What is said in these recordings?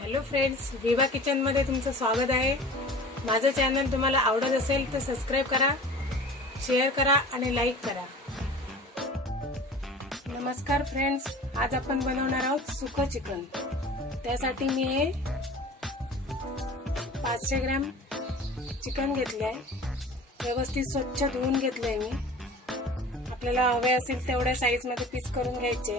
Hello friends, विवा kitchen मध्ये तुमचं स्वागत आहे। माझं चॅनल तुम्हाला आवडत असेल तर सबस्क्राइब करा, शेअर करा आणि लाईक करा। नमस्कार फ्रेंड्स, आज आपण बनवणार आहोत सुकं चिकन। त्यासाठी मी हे 500 ग्रॅम चिकन घेतले आहे। व्यवस्थित स्वच्छ धुवून घेतले मी। आपल्याला हवे असेल तेवढ्या साईज मध्ये पीस करून घ्यायचे।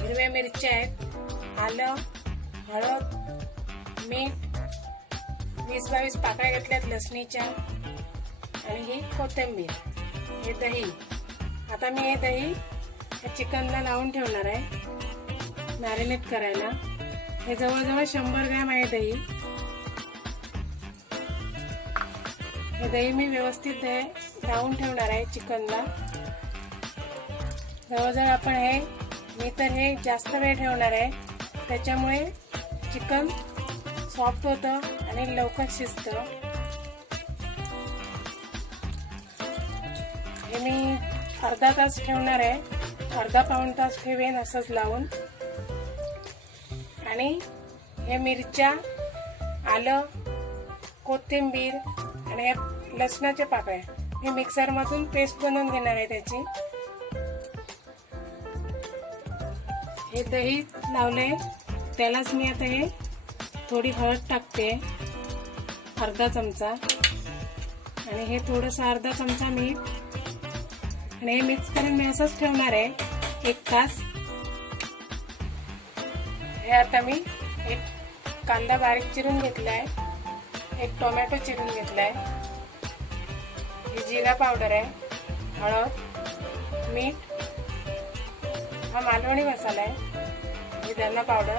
हिरव्या मिरच्या आहेत, आलं, हळद, मीठ, 20-22 पाकळ्या घेतल्यात लसणीच्या आणि ही कोथिंबीर, हे दही। आता मी हे दही चिकनला लावून ठेवणार आहे मॅरिनेट करायला। हे जवळजवळ 100 ग्रॅम आहे दही। हे दही मी व्यवस्थित लावून ठेवणार आहे चिकनला। जवळजवळ आपण मी तर हे जास्त वेळ ठेवणार आहे, त्याच्यामुळे चिकन सॉफ्ट होतं आणि लवकर शिजतं। हे मी अर्धा तास ठेवणार आहे, अर्धा पाऊण तास ठेवेन असंच लावून। आणि हे मिरच्या, आलं, कोथिंबीर आणि हे लसणाच्या पाकळ्या मी मिक्सर मधून पेस्ट बनवून घेणार आहे त्याची। हे दही लावले, त्यालाच मी आता हे थोडी हळद टाकते, अर्धा चमचा, आणि हे थोडंसं अर्धा चमचा मीठ, आणि हे मिक्स करून मी असंच ठेवणार आहे 1 तास। हे आता मी एक कांदा बारीक चिरून घेतलाय, एक टोमॅटो चिरून घेतलाय, ही जिरा पावडर आहे, हळद, मीठ, हा मालवणी मसाला आहे, ही धना पावडर,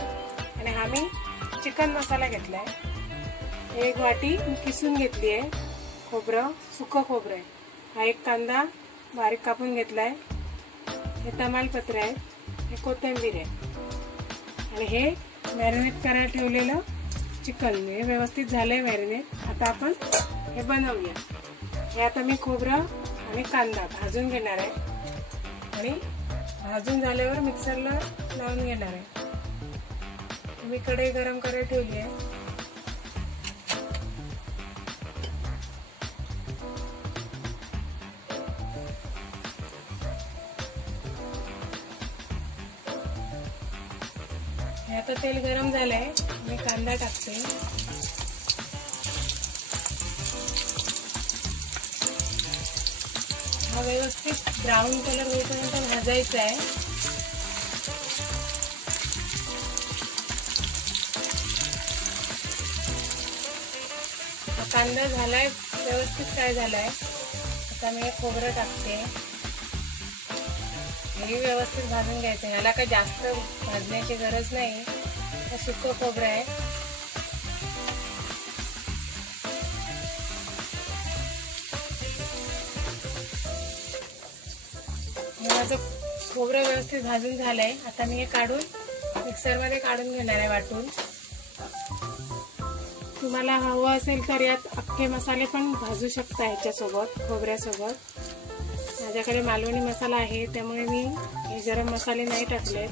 आणि हा मी चिकन मसाला घेतलाय। एक वाटी मी किसून घेतली आहे खोबरं, सुकं खोबरं आहे। हा एक कांदा बारीक कापून घेतलाय, हे तमालपत्र आहे, हे कोथिंबीर आहे, आणि हे मॅरिनेट करायला ठेवलेलं चिकन हे व्यवस्थित झालंय मॅरिनेट। आता आपण हे बनवूया। हे आता मी खोबरं आणि कांदा भाजून घेणार आहे, आणि भाजून झाल्यावर मिक्सरला लावून घेणार आहे। मी कढई गरम करायला ठेवली आहे। हे आता तेल गरम झालंय, मी कांदा टाकते। हा व्यवस्थित ब्राऊन कलर होईपर्यंत भाजायचा आहे। कांदा झालाय, व्यवस्थित फ्राय झालाय। आता मी खोबरं टाकते, हे व्यवस्थित भाजून घ्यायचं। याला काही जास्त भाजण्याची गरज नाही, हे सुकं खोबरं आहे। माझं खोबरं व्यवस्थित भाजून झालंय। आता मी हे काढून मिक्सर मध्ये काढून घेणार आहे वाटून। तुम्हाला हवं असेल तर यात अख्खे मसाले पण भाजू शकता ह्याच्यासोबत, खोबऱ्यासोबत। माझ्याकडे मालवणी मसाला आहे, त्यामुळे मी हे गरम मसाले नाही टाकले।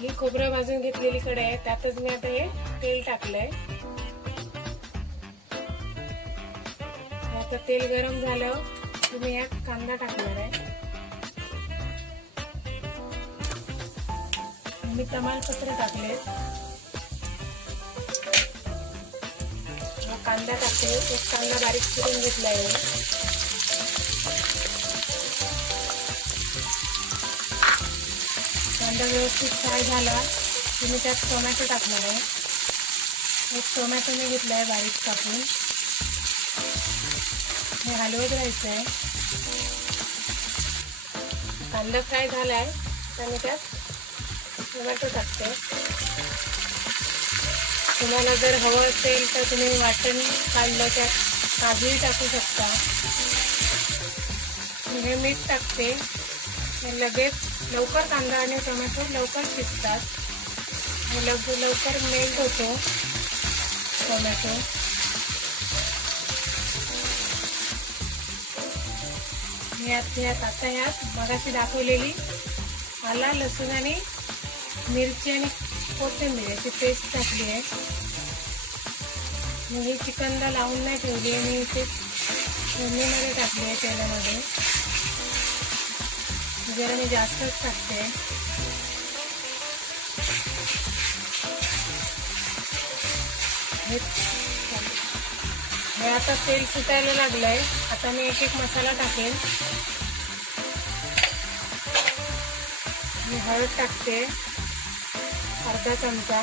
ही खोबरं भाजून घेतलेली कढई आहे, त्यातच मी आता हे तेल टाकलंय। आता तेल गरम झालं की मी यात कांदा टाकणार आहे। मी तमालपत्र टाकले, कांदा टाकते। एक कांदा बारीक चिरून घेतलाय। कांदा व्यवस्थित फ्राय झाला की मी त्यात टोमॅटो टाकणार आहे। एक टोमॅटो मी घेतलाय बारीक कापून, हे हलवत राहायचं आहे। कांदा फ्राय झालाय तर मी त्यात टोमॅटो टाकते। तुम्हाला जर हवं असेल तर तुम्ही वाटण काढलं त्यात काजूही टाकू शकता। हे मीठ टाकते, हे लगेच लवकर कांदा आणि टोमॅटो लवकर शिजतात, हे लवकर मेल्ट होतो टोमॅटो। आता ह्यात मगाशी दाखवलेली आला, लसूण आणि मिरची आणि कोथिंबीर याची पेस्ट टाकली आहे. मग ही चिकनला लावून नाही ठेवली आहे, मी इथे फोडणीमध्ये टाकली आहे तेलामध्ये. जरा मी जास्तच टाकते. हे आता तेल सुटायला लागलंय. आता मी एक एक मसाला टाकेन. मी हळद टाकते अर्धा चमचा,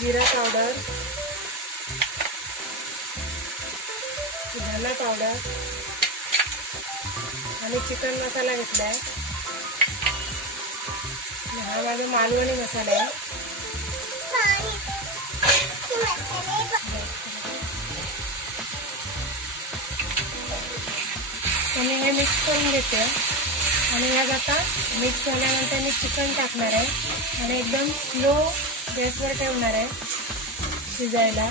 जिरा पावडर, धना पावडर आणि चिकन मसाला घेतलाय. हा माझा मालवणी मसाला आहे. मी हे मिक्स करून घेते आणि ह्यात आता मिक्स झाल्यानंतर मी चिकन टाकणार आहे आणि एकदम स्लो गॅसवर ठेवणार आहे शिजायला.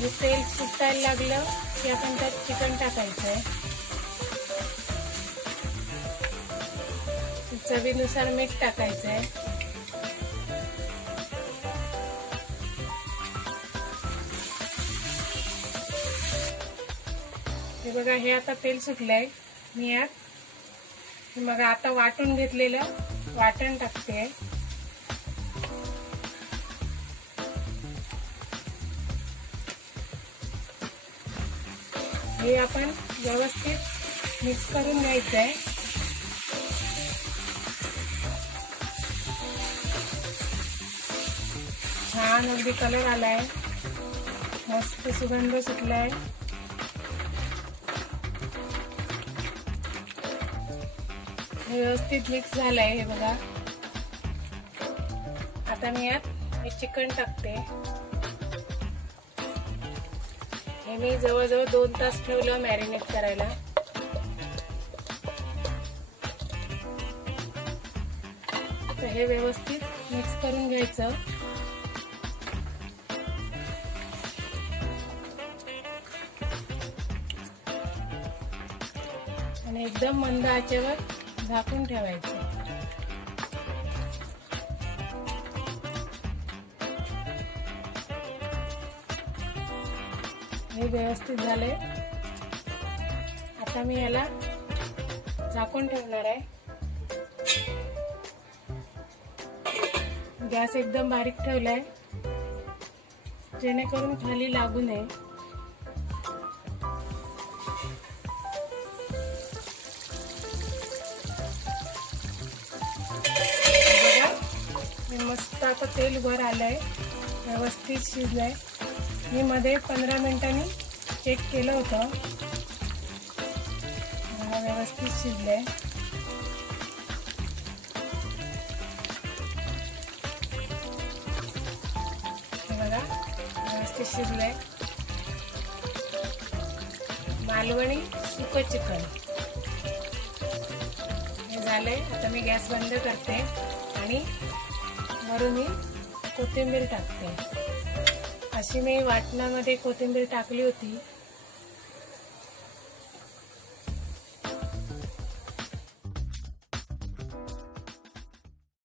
हे तेल सुटायला लागलं की आपण त्यात चिकन टाकायचं आहे. चवीनुसार मीठ टाकायचं आहे. हे बघा, हे आता तेल सुटलंय. मी यात मग आता वाटून घेतलेलं वाटण टाकते. हे आपण व्यवस्थित मिक्स करून घ्यायचं आहे. छान अगदी कलर आलाय, मस्त सुगंध सुटलाय. व्यवस्थित मिक्स झालंय. हे बघा, आता मी यात हे चिकन टाकते. हे मी जवळजवळ 2 तास ठेवलं मॅरिनेट करायला. तर हे व्यवस्थित मिक्स करून घ्यायचं. आणि एकदम मंद आचेवर झाकून ठेवायचं. हे व्यवस्थित झाले. आता मी याला झाकून ठेवणार आहे. गॅस एकदम बारीक ठेवलाय जेणेकरून खाली लागू नये. मस्त आता तेल वर आलंय, व्यवस्थित शिजलंय. मी मध्ये 15 मिनिटांनी चेक केलं होतं. व्यवस्थित शिजलंय. बघा, व्यवस्थित शिजलंय. मालवणी सुकं चिकन हे झालंय. आता मी गॅस बंद करते आणि वरून मी कोथिंबीर टाकते. अशी मी वाटणामध्ये कोथिंबीर टाकली होती.